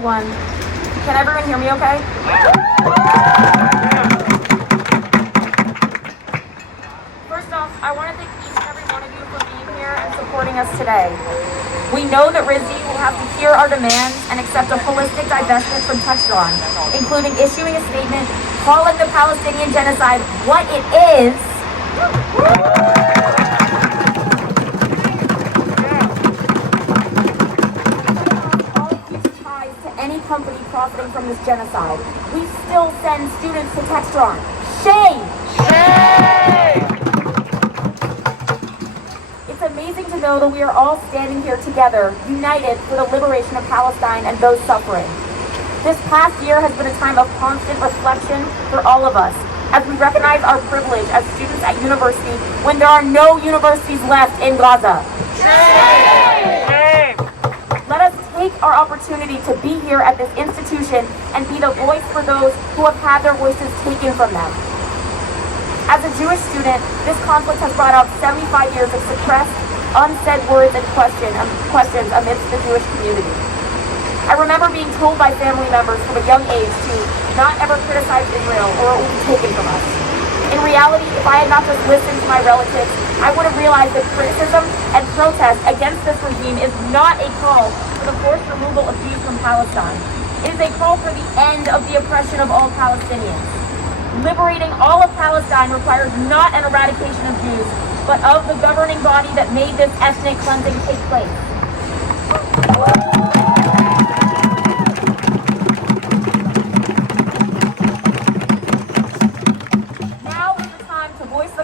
everyone. Can everyone hear me okay? First off, I want to thank each and every one of you for being here and supporting us today. We know that RISD will have to hear our demands and accept a holistic divestment from Textron, including issuing a statement calling the Palestinian genocide what it is, any company profiting from this genocide. We still send students to Textron. Shame! Shame! It's amazing to know that we are all standing here together, united for the liberation of Palestine and those suffering. This past year has been a time of constant reflection for all of us, as we recognize our privilege as students at university when there are no universities left in Gaza. Shame! Shame! Let us take our opportunity to be here at this institution and be the voice for those who have had their voices taken from them. As a Jewish student, this conflict has brought out 75 years of suppressed, unsaid words and questions amidst the Jewish community. I remember being told by family members from a young age to not ever criticize Israel or it will be taken from us. In reality, if I had not just listened to my relatives, I would have realized that criticism and protest against this regime is not a call for the forced removal of Jews from Palestine. It is a call for the end of the oppression of all Palestinians. Liberating all of Palestine requires not an eradication of Jews, but of the governing body that made this ethnic cleansing take place.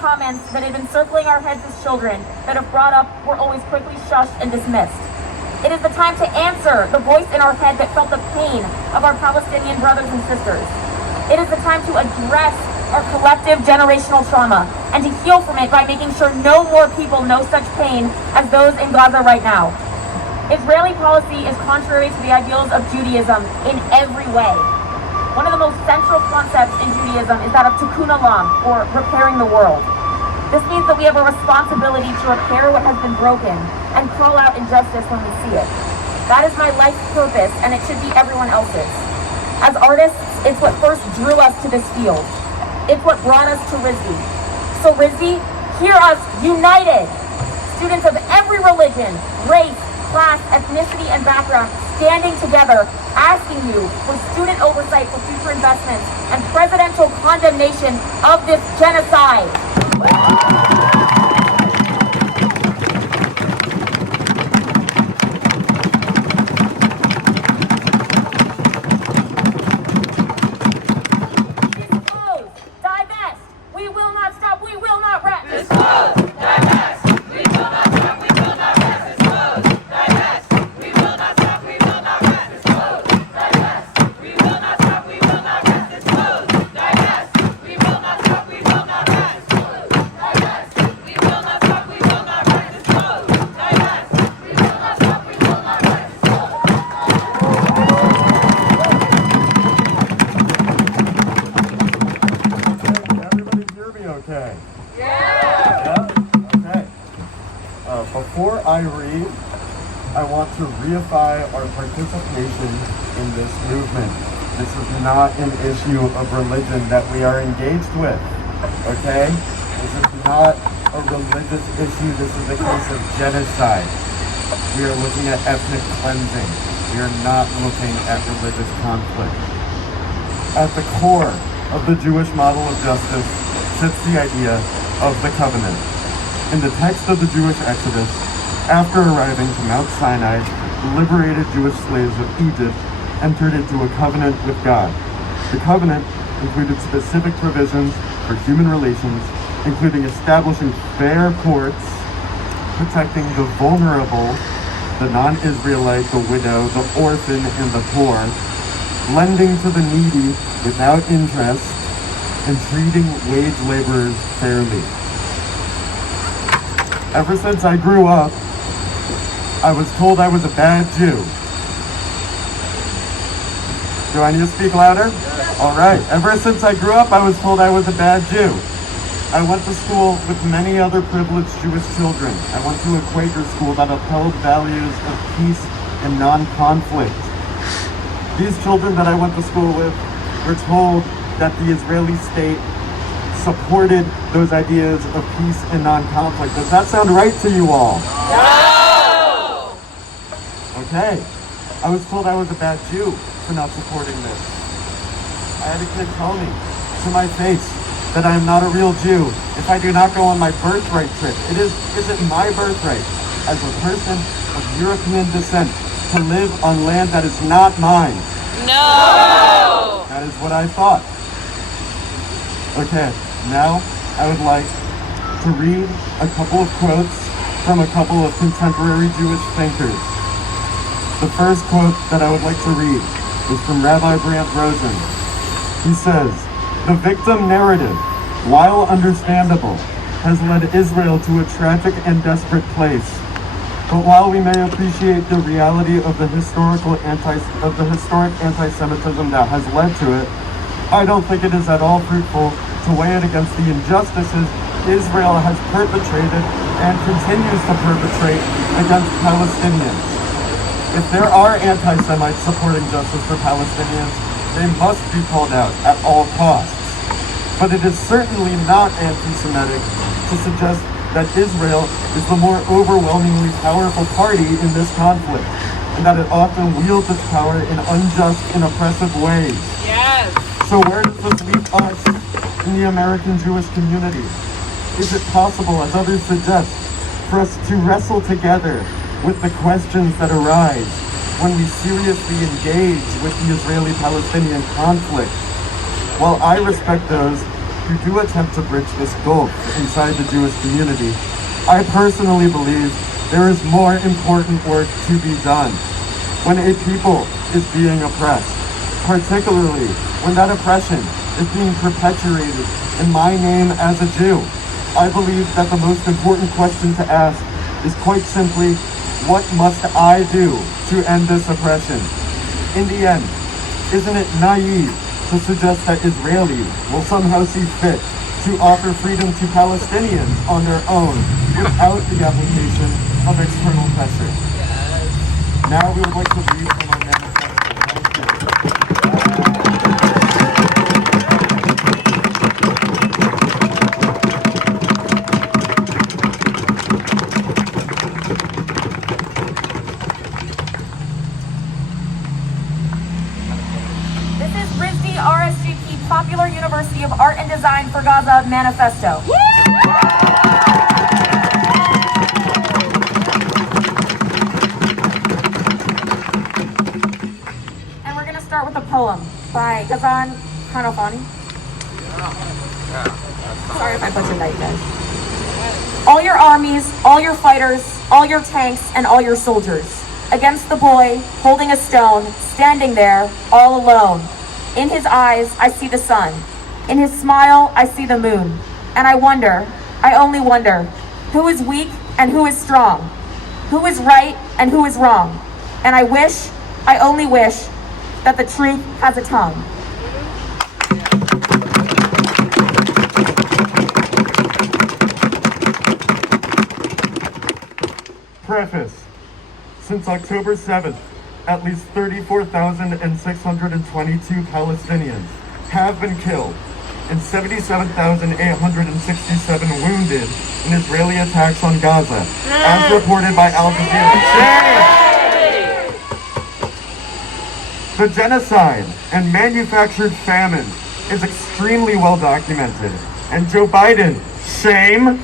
Comments that have been circling our heads as children that have brought up were always quickly shushed and dismissed. It is the time to answer the voice in our head that felt the pain of our Palestinian brothers and sisters. It is the time to address our collective generational trauma and to heal from it by making sure no more people know such pain as those in Gaza right now. Israeli policy is contrary to the ideals of Judaism in every way. One of the most central concepts in Judaism is that of tikkun olam, or repairing the world. This means that we have a responsibility to repair what has been broken and call out injustice when we see it. That is my life's purpose, and it should be everyone else's. As artists, it's what first drew us to this field. It's what brought us to RISD. So RISD, hear us united. Students of every religion, race, class, ethnicity, and background standing together, asking you for student oversight for future investments and presidential condemnation of this genocide. Disclose, divest, we will not stop, we will not rest. Disclose, divest, we will not stop, we will not rest. Disclose, divest, we will not stop, we will not rest. Disclose, divest, we will not stop, we will not rest. Disclose, divest, we will not stop, we will not rest. Disclose, divest, we will not stop, we will not rest. Disclose, divest, we will not stop, we will not rest. Everybody hear me okay? Yeah! Okay. Before I read, I want to reify our participation in this movement. This is not an issue of religion that we are engaged with, okay? This is not a religious issue. This is a case of genocide. We are looking at ethnic cleansing. We are not looking at religious conflict. At the core of the Jewish model of justice sits the idea of the covenant. In the text of the Jewish Exodus, after arriving to Mount Sinai, liberated Jewish slaves of Egypt entered into a covenant with God. The covenant included specific provisions for human relations, including establishing fair courts, protecting the vulnerable, the non-Israelite, the widow, the orphan, and the poor, lending to the needy without interest, and treating wage laborers fairly. Ever since I grew up, I was told I was a bad Jew. Do I need to speak louder? All right. Ever since I grew up, I was told I was a bad Jew. I went to school with many other privileged Jewish children. I went to a Quaker school that upheld values of peace and non-conflict. These children that I went to school with were told that the Israeli state supported those ideas of peace and non-conflict. Does that sound right to you all? No! Okay. I was told I was a bad Jew for not supporting this. I had a kid tell me to my face that I am not a real Jew if I do not go on my birthright trip. Isn't my birthright as a person of European descent to live on land that is not mine? No! That is what I thought. Okay, now I would like to read a couple of quotes from a couple of contemporary Jewish thinkers. The first quote that I would like to read is from Rabbi Brandt Rosen. He says, "The victim narrative, while understandable, has led Israel to a tragic and desperate place. But while we may appreciate the reality of the historic anti-Semitism that has led to it, I don't think it is at all fruitful to weigh it against the injustices Israel has perpetrated and continues to perpetrate against Palestinians. If there are anti-Semites supporting justice for Palestinians, they must be called out at all costs. But it is certainly not anti-Semitic to suggest that Israel is the more overwhelmingly powerful party in this conflict, and that it often wields its power in unjust and oppressive ways." Yes! So where does this leave us in the American Jewish community? Is it possible, as others suggest, for us to wrestle together with the questions that arise when we seriously engage with the Israeli-Palestinian conflict? While I respect those who do attempt to bridge this gulf inside the Jewish community, I personally believe there is more important work to be done when a people is being oppressed, particularly when that oppression is being perpetuated in my name as a Jew. I believe that the most important question to ask is quite simply, what must I do to end this oppression? In the end, isn't it naive to suggest that Israelis will somehow see fit to offer freedom to Palestinians on their own without the application of external pressure? Yes. Now we would like to read from our manifesto. This is RISD RSGP Popular University of Art and Design for Gaza Manifesto. And we're going to start with a poem by Ghazan Kanafani. Sorry if I butchered that, you guys. All your armies, all your fighters, all your tanks, and all your soldiers, against the boy, holding a stone, standing there, all alone. In his eyes, I see the sun. In his smile, I see the moon. And I wonder, I only wonder, who is weak and who is strong? Who is right and who is wrong? And I wish, I only wish, that the truth has a tongue. Preface. Since October 7th, at least 34,622 Palestinians have been killed and 77,867 wounded in Israeli attacks on Gaza, as reported by Al Jazeera. The genocide and manufactured famine is extremely well documented, and Joe Biden, shame,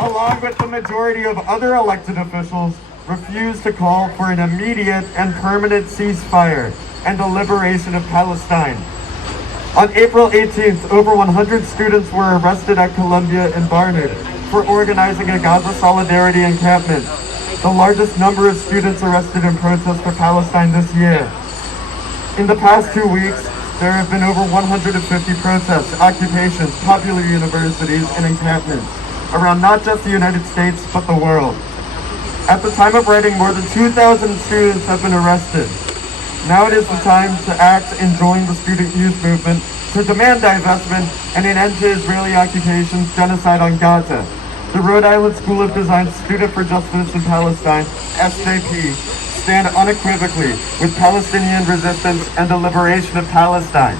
along with the majority of other elected officials, refused to call for an immediate and permanent ceasefire and the liberation of Palestine. On April 18th, over 100 students were arrested at Columbia and Barnard for organizing a Gaza Solidarity encampment, the largest number of students arrested in protest for Palestine this year. In the past 2 weeks, there have been over 150 protests, occupations, popular universities, and encampments around not just the United States, but the world. At the time of writing, more than 2,000 students have been arrested. Now it is the time to act and join the student youth movement to demand divestment and an end to Israeli occupation's genocide on Gaza. The Rhode Island School of Design Student for Justice in Palestine, SJP, stand unequivocally with Palestinian resistance and the liberation of Palestine.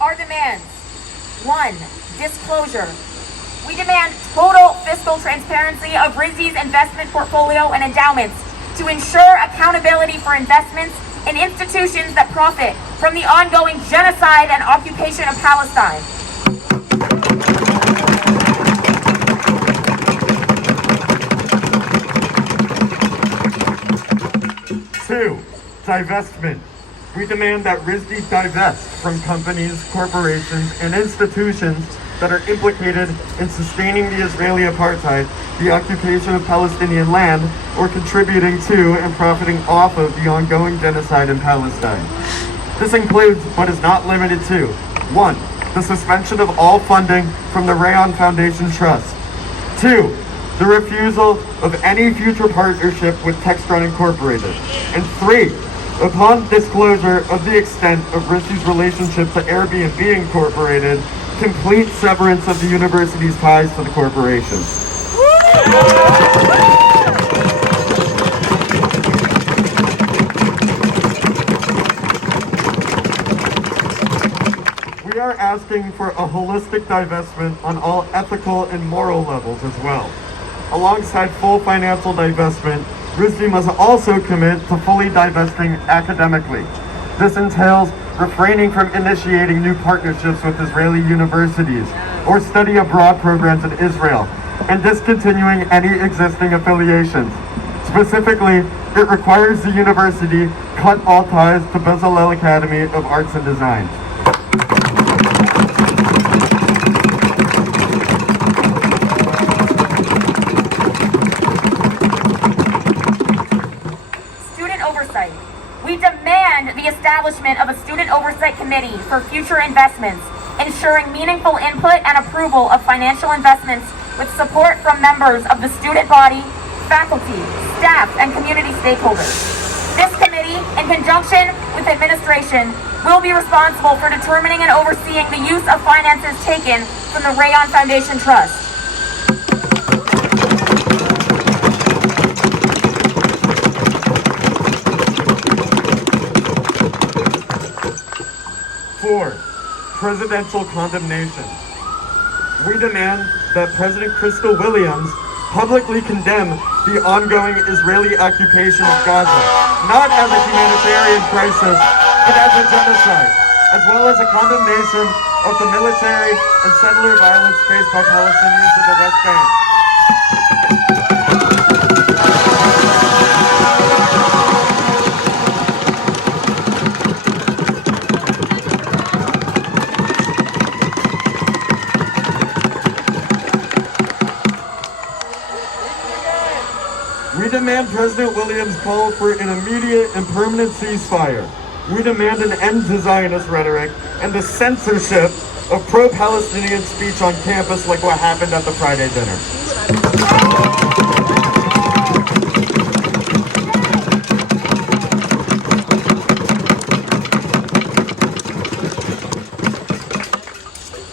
Our demands. 1. Disclosure. We demand total fiscal transparency of RISD's investment portfolio and endowments to ensure accountability for investments in institutions that profit from the ongoing genocide and occupation of Palestine. 2. Divestment. We demand that RISD divest from companies, corporations, and institutions that are implicated in sustaining the Israeli apartheid, the occupation of Palestinian land, or contributing to and profiting off of the ongoing genocide in Palestine. This includes, but is not limited to, 1. The suspension of all funding from the Rayon Foundation Trust. 2. The refusal of any future partnership with Textron Incorporated. And 3. Upon disclosure of the extent of RISD's relationship to Airbnb Incorporated, complete severance of the university's ties to the corporation. We are asking for a holistic divestment on all ethical and moral levels as well. Alongside full financial divestment, RISD must also commit to fully divesting academically. This entails refraining from initiating new partnerships with Israeli universities or study abroad programs in Israel, and discontinuing any existing affiliations. Specifically, it requires the university cut all ties to Bezalel Academy of Arts and Design. We demand the establishment of a student oversight committee for future investments, ensuring meaningful input and approval of financial investments with support from members of the student body, faculty, staff, and community stakeholders. This committee, in conjunction with administration, will be responsible for determining and overseeing the use of finances taken from the Rayon Foundation Trust. 4. Presidential condemnation. We demand that President Crystal Williams publicly condemn the ongoing Israeli occupation of Gaza, not as a humanitarian crisis, but as a genocide, as well as a condemnation of the military and settler violence faced by Palestinians in the West Bank. We demand President Williams call for an immediate and permanent ceasefire. We demand an end to Zionist rhetoric and the censorship of pro-Palestinian speech on campus like what happened at the Friday dinner.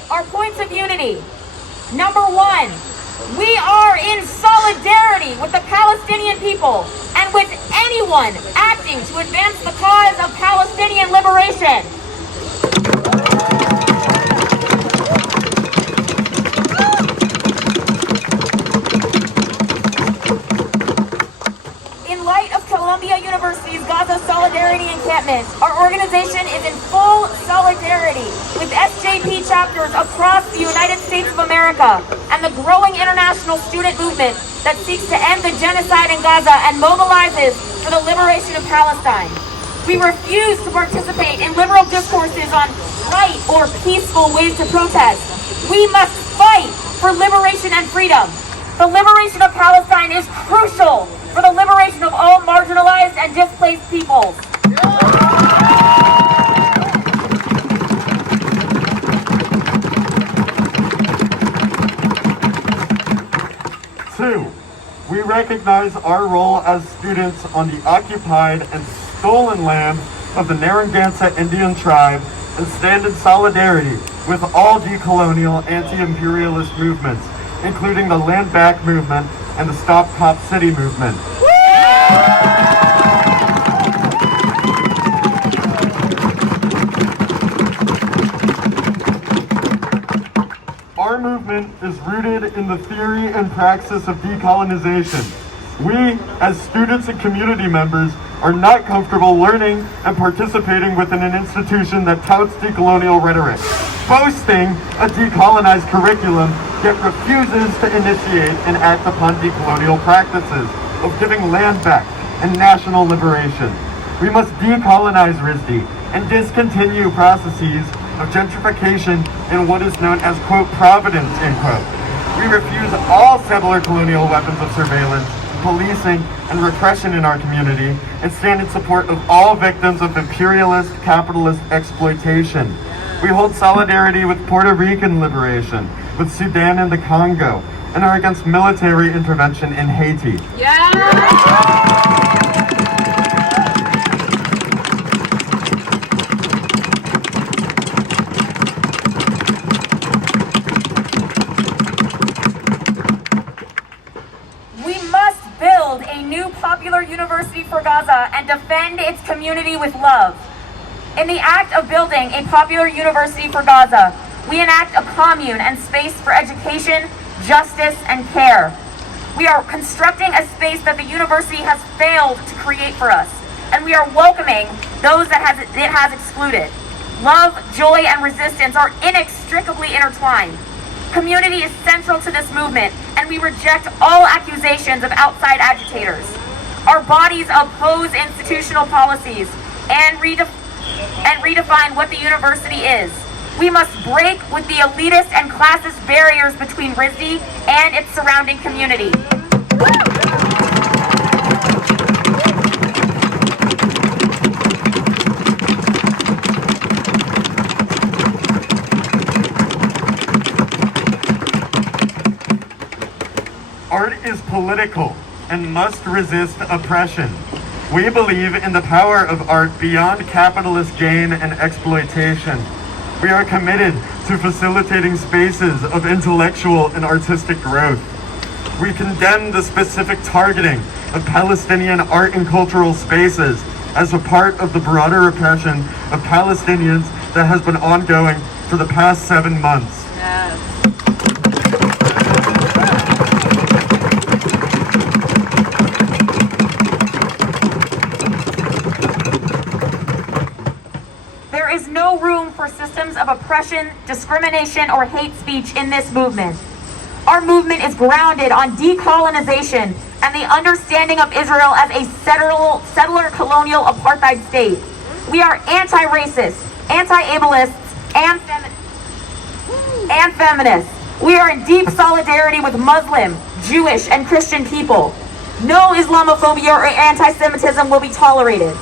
Our points of unity. Number 1. We are in solidarity with the Palestinian people and with anyone acting to advance the cause of Palestinian liberation. In light of Columbia University's Gaza Solidarity Encampment, our organization is in full solidarity with SJP chapters across the United States of America and the growing international student movement that seeks to end the genocide in Gaza and mobilizes for the liberation of Palestine. We refuse to participate in liberal discourses on right or peaceful ways to protest. We must fight for liberation and freedom. The liberation of Palestine is crucial for the liberation of all marginalized and displaced peoples. Two, we recognize our role as students on the occupied and stolen land of the Narragansett Indian tribe and stand in solidarity with all decolonial anti-imperialist movements, including the Land Back movement and the Stop Cop City movement. Our movement is rooted in the theory and praxis of decolonization. We, as students and community members, are not comfortable learning and participating within an institution that touts decolonial rhetoric, boasting a decolonized curriculum, yet refuses to initiate and act upon decolonial practices of giving land back and national liberation. We must decolonize RISD and discontinue processes of gentrification in what is known as, quote, providence, end quote. We refuse all settler colonial weapons of surveillance, policing, and repression in our community, and stand in support of all victims of imperialist, capitalist exploitation. We hold solidarity with Puerto Rican liberation, with Sudan and the Congo, and are against military intervention in Haiti. Popular university for Gaza and defend its community with love. In the act of building a popular university for Gaza, we enact a commune and space for education, justice, and care. We are constructing a space that the university has failed to create for us, and we are welcoming those that it has excluded. Love, joy, and resistance are inextricably intertwined. Community is central to this movement, and we reject all accusations of outside agitators. Our bodies oppose institutional policies and redefine what the university is. We must break with the elitist and classist barriers between RISD and its surrounding community. Art is political and must resist oppression. We believe in the power of art beyond capitalist gain and exploitation. We are committed to facilitating spaces of intellectual and artistic growth. We condemn the specific targeting of Palestinian art and cultural spaces as a part of the broader repression of Palestinians that has been ongoing for the past 7 months. There is no room for systems of oppression, discrimination, or hate speech in this movement. Our movement is grounded on decolonization and the understanding of Israel as a settler colonial apartheid state. We are anti-racist, anti-ableists, and feminists. We are in deep solidarity with Muslim, Jewish, and Christian people. No Islamophobia or anti-Semitism will be tolerated.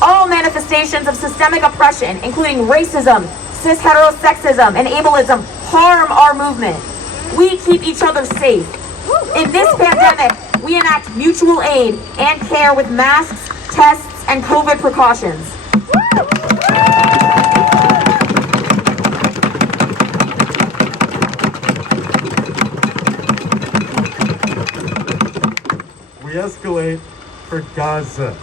All manifestations of systemic oppression, including racism, cis-heterosexism, and ableism, harm our movement. We keep each other safe. In this pandemic, we enact mutual aid and care with masks, tests, and COVID precautions. We escalate for Gaza.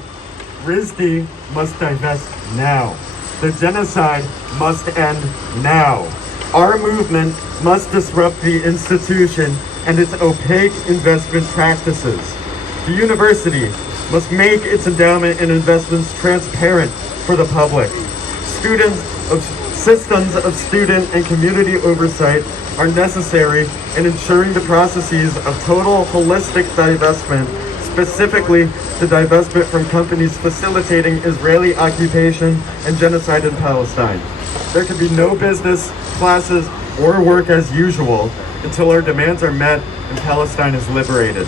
RISD must divest now. The genocide must end now. Our movement must disrupt the institution and its opaque investment practices. The university must make its endowment and investments transparent for the public. Systems of student and community oversight are necessary in ensuring the processes of total holistic divestment, specifically the divestment from companies facilitating Israeli occupation and genocide in Palestine. There can be no business, classes, or work as usual until our demands are met and Palestine is liberated.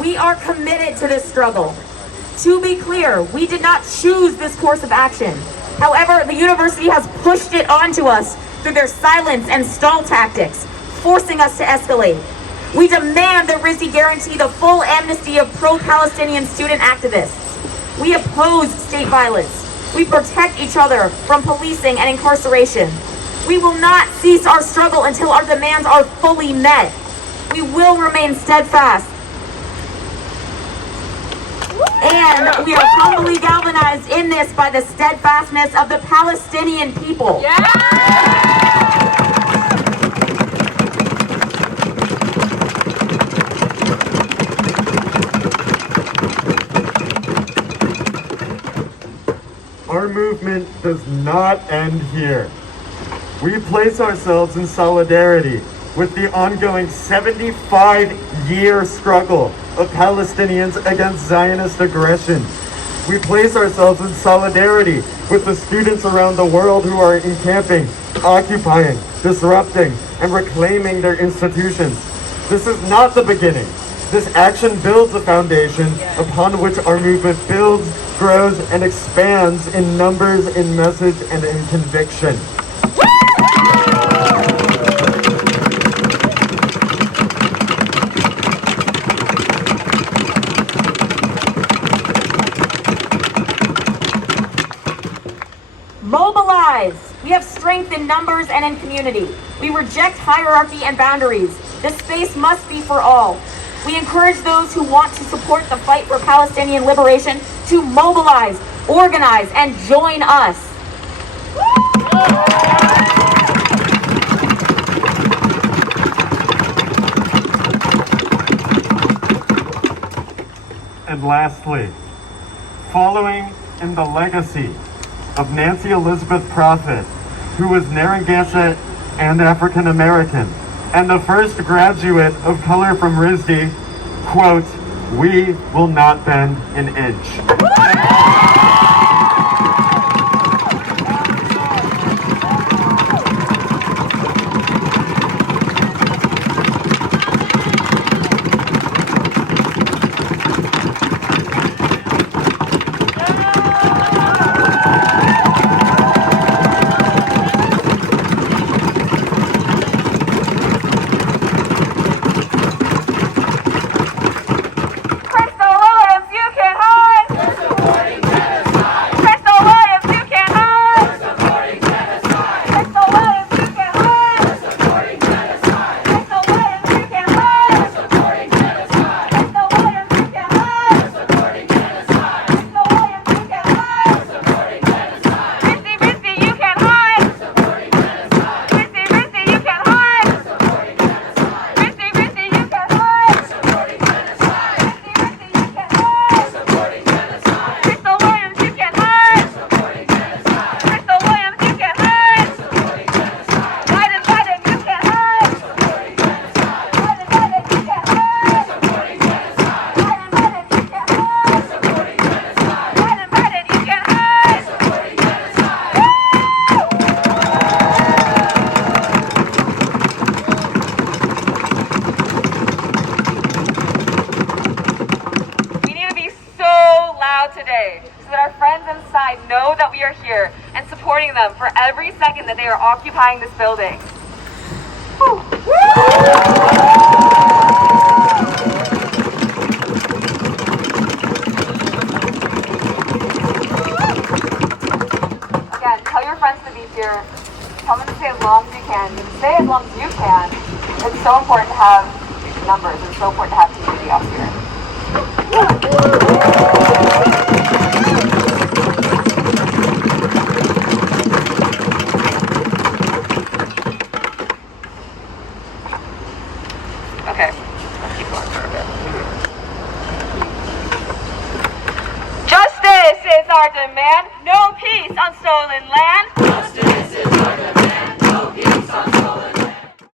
We are committed to this struggle. To be clear, we did not choose this course of action. However, the university has pushed it onto us through their silence and stall tactics, forcing us to escalate. We demand that RISD guarantee the full amnesty of pro-Palestinian student activists. We oppose state violence. We protect each other from policing and incarceration. We will not cease our struggle until our demands are fully met. We will remain steadfast. And we are humbly galvanized in this by the steadfastness of the Palestinian people. Our movement does not end here. We place ourselves in solidarity with the ongoing 75-year struggle of Palestinians against Zionist aggression. We place ourselves in solidarity with the students around the world who are encamping, occupying, disrupting, and reclaiming their institutions. This is not the beginning. This action builds a foundation upon which our movement builds, grows, and expands in numbers, in message, and in conviction. Mobilize! We have strength in numbers and in community. We reject hierarchy and boundaries. This space must be for all. We encourage those who want to support the fight for Palestinian liberation to mobilize, organize, and join us. And lastly, following in the legacy of Nancy Elizabeth Prophet, who was Narragansett and African American, and the first graduate of color from RISD, quote, "We will not bend an inch." Today, so that our friends inside know that we are here and supporting them for every second that they are occupying this building. Again, tell your friends to be here. Tell them to stay as long as you can. Stay as long as you can. It's so important to have numbers. It's so important to have community out here. Okay, let's keep going for a bit. Justice is our demand. No peace on stolen land. Justice is our demand.